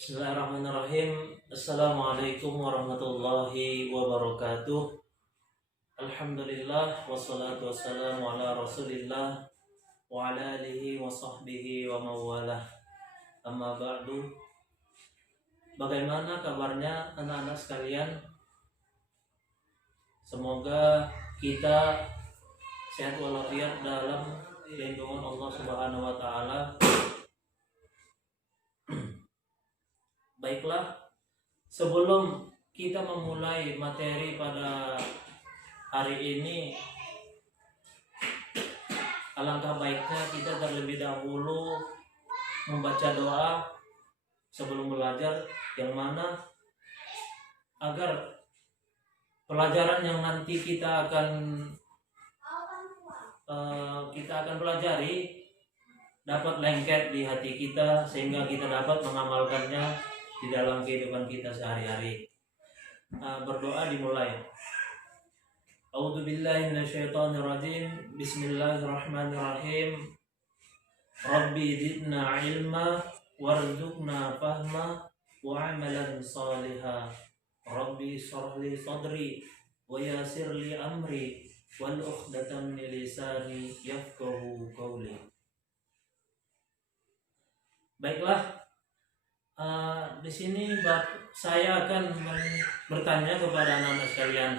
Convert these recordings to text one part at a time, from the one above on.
Bismillahirrahmanirrahim. Assalamualaikum warahmatullahi wabarakatuh. Alhamdulillah wassalatu wassalamu ala Rasulillah wa ala alihi wa sahbihi wa mawalah. Amma ba'du. Bagaimana kabarnya anak-anak sekalian? Semoga kita sehat walafiat dalam lindungan Allah Subhanahu wa taala. Baiklah, sebelum kita memulai materi pada hari ini, alangkah baiknya kita terlebih dahulu membaca doa sebelum belajar, yang mana agar pelajaran yang nanti kita akan pelajari dapat lengket di hati kita, sehingga kita dapat mengamalkannya di dalam kehidupan kita sehari-hari. Berdoa dimulai. A'udzubillahi minasyaitonirrajim. Bismillahirrahmanirrahim. Rabbi zidna ilma warzuqna fahma wa amalan salihah. Rabbi shrah li sadri wa yassir li amri wal 'uqdatam min lisani yafqahu qawli. Baiklah, di sini saya akan bertanya kepada anak-anak sekalian.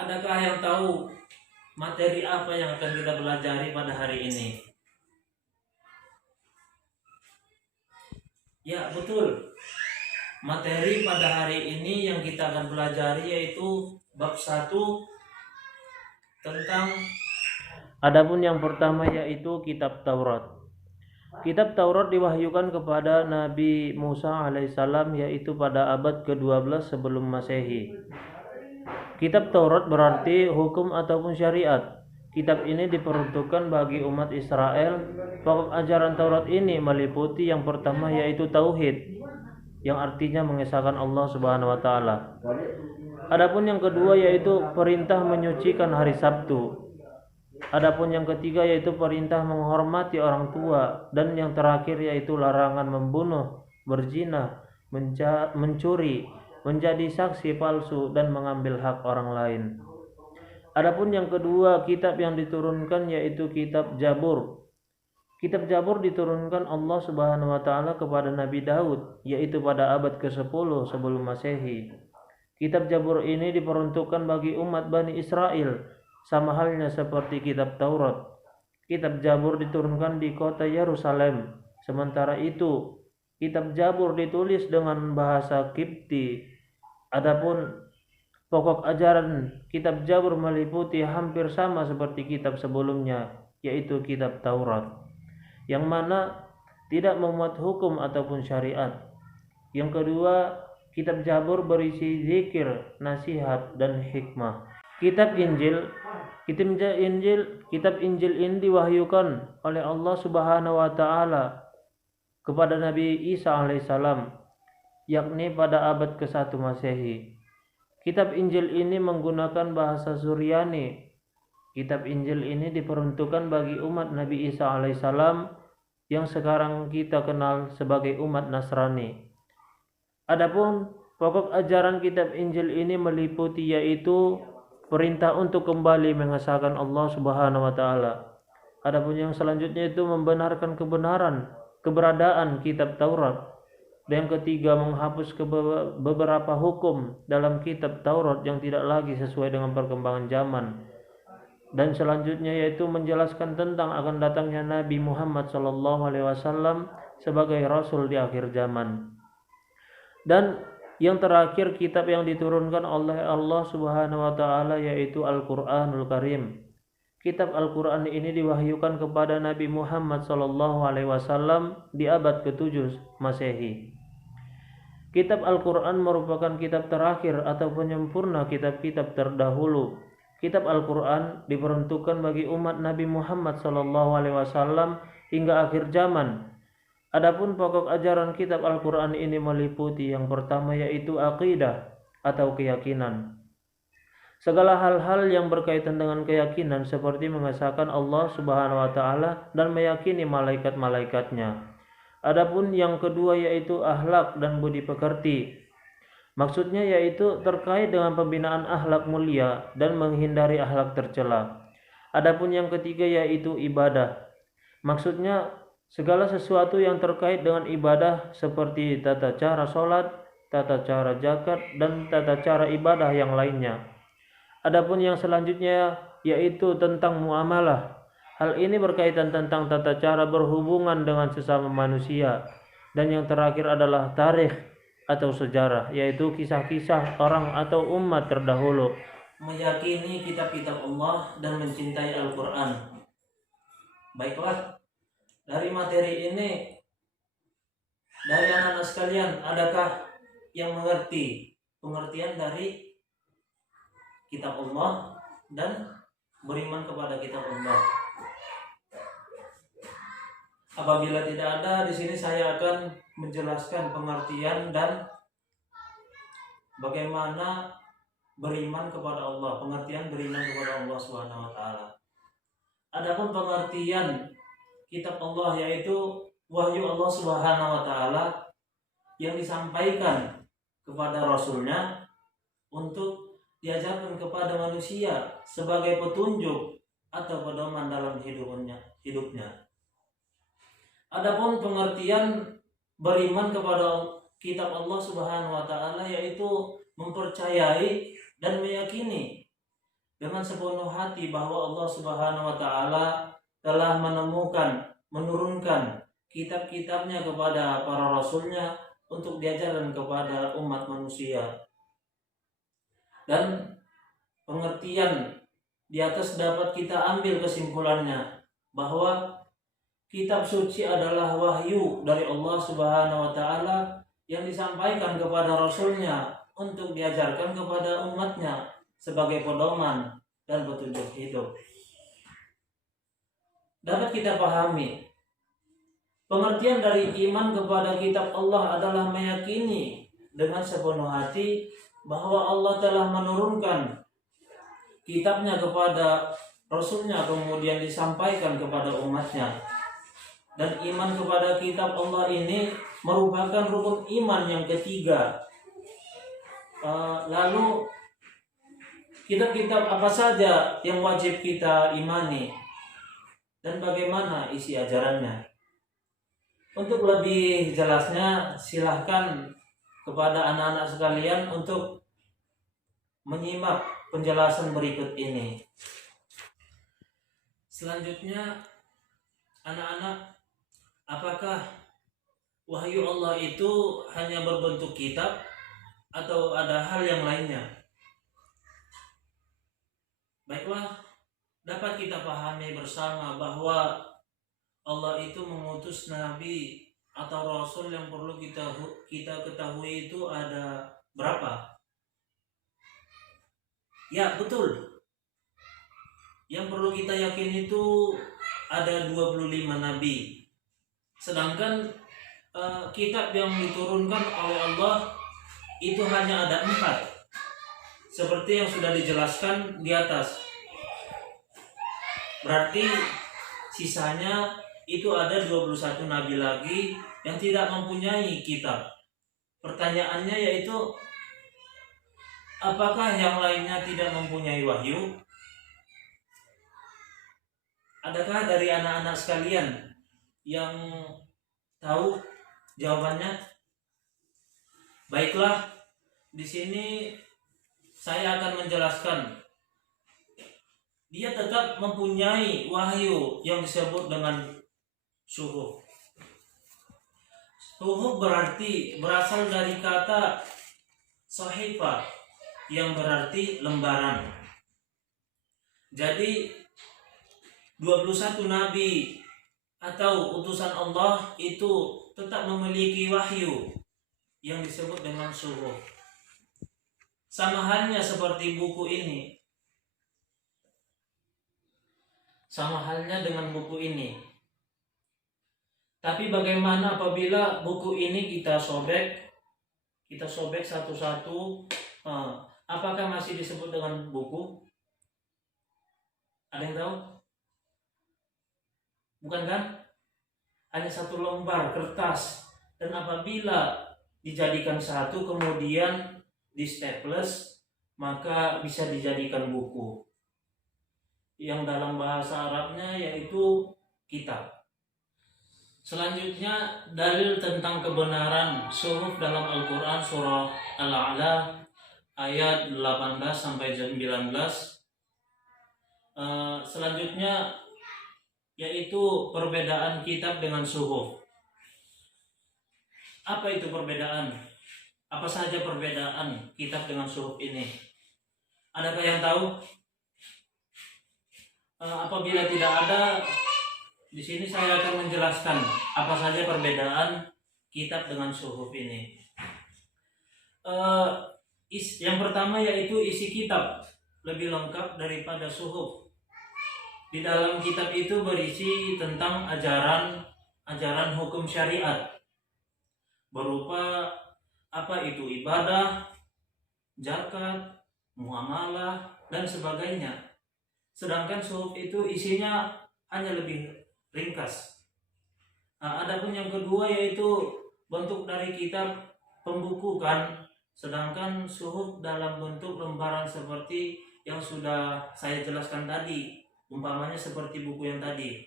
Adakah yang tahu materi apa yang akan kita pelajari pada hari ini? Ya, betul. Materi pada hari ini yang kita akan pelajari yaitu bab 1 tentang, adapun yang pertama yaitu kitab Taurat. Kitab Taurat diwahyukan kepada Nabi Musa alaihissalam, yaitu pada abad ke-12 sebelum Masehi. Kitab Taurat berarti hukum ataupun syariat. Kitab ini diperuntukkan bagi umat Israel. Pokok ajaran Taurat ini meliputi yang pertama yaitu tauhid, yang artinya mengesahkan Allah Subhanahu wa taala. Adapun yang kedua yaitu perintah menyucikan hari Sabtu. Adapun yang ketiga yaitu perintah menghormati orang tua, dan yang terakhir yaitu larangan membunuh, berzina, mencuri, menjadi saksi palsu, dan mengambil hak orang lain. Adapun yang kedua, kitab yang diturunkan yaitu kitab Zabur. Kitab Zabur diturunkan Allah Subhanahu wa taala kepada Nabi Daud, yaitu pada abad ke-10 sebelum Masehi. Kitab Zabur ini diperuntukkan bagi umat Bani Israel, sama halnya seperti kitab Taurat. Kitab Zabur diturunkan di kota Yerusalem. Sementara itu, kitab Zabur ditulis dengan bahasa Kipti. Adapun pokok ajaran kitab Zabur meliputi hampir sama seperti kitab sebelumnya, yaitu kitab Taurat, yang mana tidak memuat hukum ataupun syariat. Yang kedua, kitab Zabur berisi zikir, nasihat, dan hikmah. Kitab Injil ini diwahyukan oleh Allah Subhanahu wa taala kepada Nabi Isa alaihissalam, yakni pada abad ke-1 Masehi. Kitab Injil ini menggunakan bahasa Suryani. Kitab Injil ini diperuntukkan bagi umat Nabi Isa alaihissalam yang sekarang kita kenal sebagai umat Nasrani. Adapun pokok ajaran kitab Injil ini meliputi yaitu perintah untuk kembali mengesahkan Allah Subhanahu wa taala. Adapun yang selanjutnya itu membenarkan keberadaan kitab Taurat. Dan yang ketiga, menghapus beberapa hukum dalam kitab Taurat yang tidak lagi sesuai dengan perkembangan zaman. Dan selanjutnya yaitu menjelaskan tentang akan datangnya Nabi Muhammad SAW sebagai rasul di akhir zaman. Dan yang terakhir, kitab yang diturunkan oleh Allah Subhanahu wa taala yaitu Al-Qur'anul Karim. Kitab Al-Qur'an ini diwahyukan kepada Nabi Muhammad SAW di abad ke-7 Masehi. Kitab Al-Qur'an merupakan kitab terakhir atau penyempurna kitab-kitab terdahulu. Kitab Al-Qur'an diperuntukkan bagi umat Nabi Muhammad SAW hingga akhir zaman. Adapun pokok ajaran kitab Al-Qur'an ini meliputi yang pertama yaitu akidah atau keyakinan. Segala hal-hal yang berkaitan dengan keyakinan seperti mengesahkan Allah Subhanahu wa taala dan meyakini malaikat-malaikatnya. Adapun yang kedua yaitu akhlak dan budi pekerti. Maksudnya yaitu terkait dengan pembinaan akhlak mulia dan menghindari akhlak tercela. Adapun yang ketiga yaitu ibadah. Maksudnya segala sesuatu yang terkait dengan ibadah seperti tata cara sholat, tata cara zakat, dan tata cara ibadah yang lainnya. Adapun yang selanjutnya yaitu tentang muamalah. Hal ini berkaitan tentang tata cara berhubungan dengan sesama manusia. Dan yang terakhir adalah tarikh atau sejarah, yaitu kisah-kisah orang atau umat terdahulu. Meyakini kitab-kitab Allah dan mencintai Al-Quran. Baiklah, dari materi ini, dari anak-anak sekalian, adakah yang mengerti pengertian dari kitab Allah dan beriman kepada kitab Allah? Apabila tidak ada, di sini saya akan menjelaskan pengertian dan bagaimana beriman kepada Allah, pengertian beriman kepada Allah Subhanahu wa taala. Adapun pengertian kitab Allah yaitu wahyu Allah Subhanahu wa taala yang disampaikan kepada rasulnya untuk diajarkan kepada manusia sebagai petunjuk atau pedoman dalam hidupnya. Adapun pengertian beriman kepada kitab Allah Subhanahu wa taala yaitu mempercayai dan meyakini dengan sepenuh hati bahwa Allah Subhanahu wa taala telah menurunkan kitab-kitabnya kepada para rasulnya untuk diajarkan kepada umat manusia. Dan pengertian di atas dapat kita ambil kesimpulannya bahwa kitab suci adalah wahyu dari Allah Subhanahu wa taala yang disampaikan kepada rasulnya untuk diajarkan kepada umatnya sebagai pedoman dan petunjuk hidup. Dapat kita pahami, pengertian dari iman kepada kitab Allah adalah meyakini dengan sepenuh hati bahwa Allah telah menurunkan kitabnya kepada rasulnya kemudian disampaikan kepada umatnya. Dan iman kepada kitab Allah ini merupakan rukun iman yang ketiga. Lalu kitab-kitab apa saja yang wajib kita imani dan bagaimana isi ajarannya? Untuk lebih jelasnya silahkan kepada anak-anak sekalian untuk menyimak penjelasan berikut ini. Selanjutnya, anak-anak, apakah wahyu Allah itu hanya berbentuk kitab atau ada hal yang lainnya? Baiklah, dapat kita pahami bersama bahwa Allah itu mengutus nabi atau rasul yang perlu kita ketahui itu ada berapa? Ya, betul. Yang perlu kita yakini itu ada 25 nabi. Sedangkan kitab yang diturunkan oleh Allah itu hanya ada 4, seperti yang sudah dijelaskan di atas. Berarti sisanya itu ada 21 nabi lagi yang tidak mempunyai kitab. Pertanyaannya yaitu, apakah yang lainnya tidak mempunyai wahyu? Adakah dari anak-anak sekalian yang tahu jawabannya? Baiklah, di sini saya akan menjelaskan. Dia tetap mempunyai wahyu yang disebut dengan suhuf. Suhuf berarti berasal dari kata sahifah yang berarti lembaran. Jadi 21 nabi atau utusan Allah itu tetap memiliki wahyu yang disebut dengan suhuf. Sama halnya seperti buku ini. Sama halnya dengan buku ini. Tapi bagaimana apabila buku ini kita sobek satu-satu, apakah masih disebut dengan buku? Ada yang tahu? Bukan kan? hanya satu lembar kertas, dan apabila dijadikan satu kemudian di staples maka bisa dijadikan buku, yang dalam bahasa Arabnya yaitu kitab. Selanjutnya dalil tentang kebenaran suhuf dalam Al-Quran surah Al-A'la ayat 18 sampai 19. Selanjutnya yaitu perbedaan kitab dengan suhuf. Apa itu perbedaan? Apa saja perbedaan kitab dengan suhuf ini? Adakah yang tahu? Apabila tidak ada, di sini saya akan menjelaskan apa saja perbedaan kitab dengan suhuf ini. Yang pertama yaitu isi kitab lebih lengkap daripada suhuf. Di dalam kitab itu berisi tentang ajaran hukum syariat berupa apa itu ibadah, zakat, muamalah, dan sebagainya. Sedangkan suhuf itu isinya hanya lebih ringkas. Adapun yang kedua yaitu bentuk dari kitab pembukukan, sedangkan suhuf dalam bentuk lembaran seperti yang sudah saya jelaskan tadi, umpamanya seperti buku yang tadi.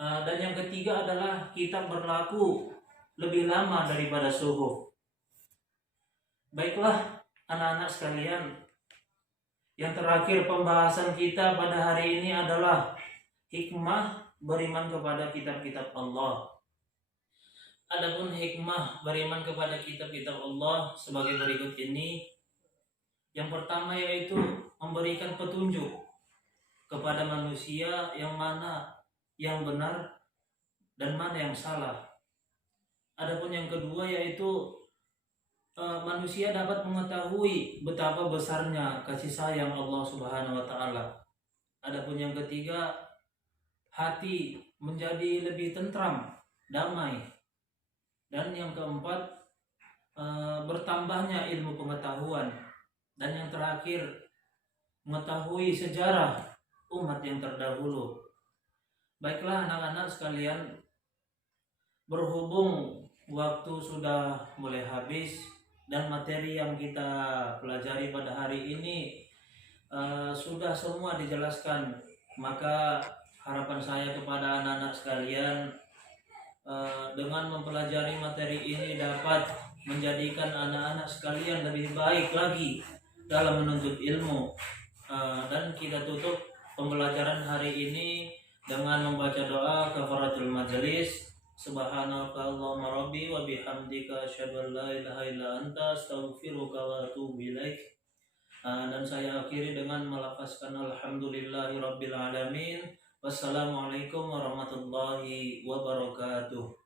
Dan yang ketiga adalah kitab berlaku lebih lama daripada suhuf. Baiklah anak-anak sekalian, yang terakhir pembahasan kita pada hari ini adalah hikmah beriman kepada kitab-kitab Allah. Adapun hikmah beriman kepada kitab-kitab Allah sebagai berikut ini. Yang pertama yaitu memberikan petunjuk kepada manusia yang mana yang benar dan mana yang salah. Adapun yang kedua yaitu manusia dapat mengetahui betapa besarnya kasih sayang Allah Subhanahu wa taala. Adapun yang ketiga, hati menjadi lebih tentram, damai. Dan yang keempat, bertambahnya ilmu pengetahuan. Dan yang terakhir, mengetahui sejarah umat yang terdahulu. Baiklah anak-anak sekalian, berhubung waktu sudah mulai habis dan materi yang kita pelajari pada hari ini sudah semua dijelaskan, maka harapan saya kepada anak-anak sekalian, dengan mempelajari materi ini dapat menjadikan anak-anak sekalian lebih baik lagi dalam menuntut ilmu. Dan kita tutup pembelajaran hari ini dengan membaca doa kafaratul majelis. Subhanaka Allahumma rabbi wa bihamdika asyhadu an la ilaha illa anta astaghfiruka wa atubu ilaik. Dan saya akhiri dengan melafazkan alhamdulillahi rabbil alamin. Wassalamualaikum warahmatullahi wabarakatuh.